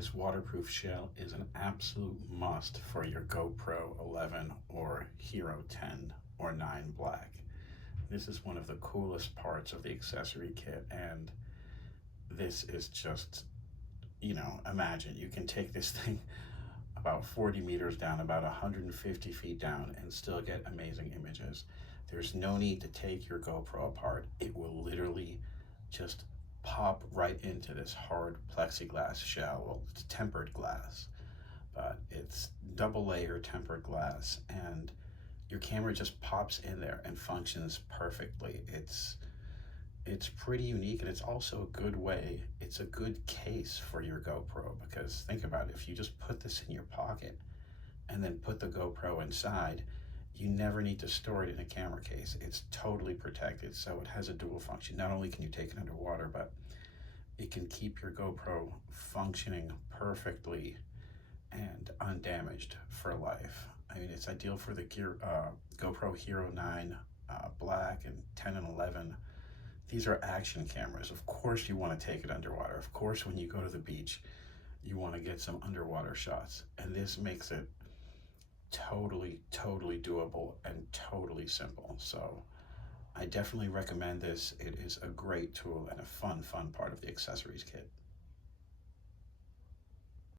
This waterproof shell is an absolute must for your GoPro 11 or Hero 10 or 9 Black. This is one of the coolest parts of the accessory kit, and this is just, imagine you can take this thing about 40 meters down, about 150 feet down, and still get amazing images. There's no need to take your GoPro apart. It will literally just pop right into this hard plexiglass shell. Well, it's tempered glass, but it's double layer tempered glass, and your camera just pops in there and functions perfectly. It's pretty unique, and it's also a good way, it's a good case for your GoPro, because think about it, if you just put this in your pocket and then put the GoPro inside, you never need to store it in a camera case. It's totally protected, so it has a dual function. Not only can you take it underwater, but it can keep your GoPro functioning perfectly and undamaged for life. I mean, it's ideal for the GoPro Hero 9 Black and 10 and 11. These are action cameras. Of course you want to take it underwater. Of course, when you go to the beach, you want to get some underwater shots. And this makes it totally doable and totally simple. So I definitely recommend this. It is a great tool and a fun part of the accessories kit.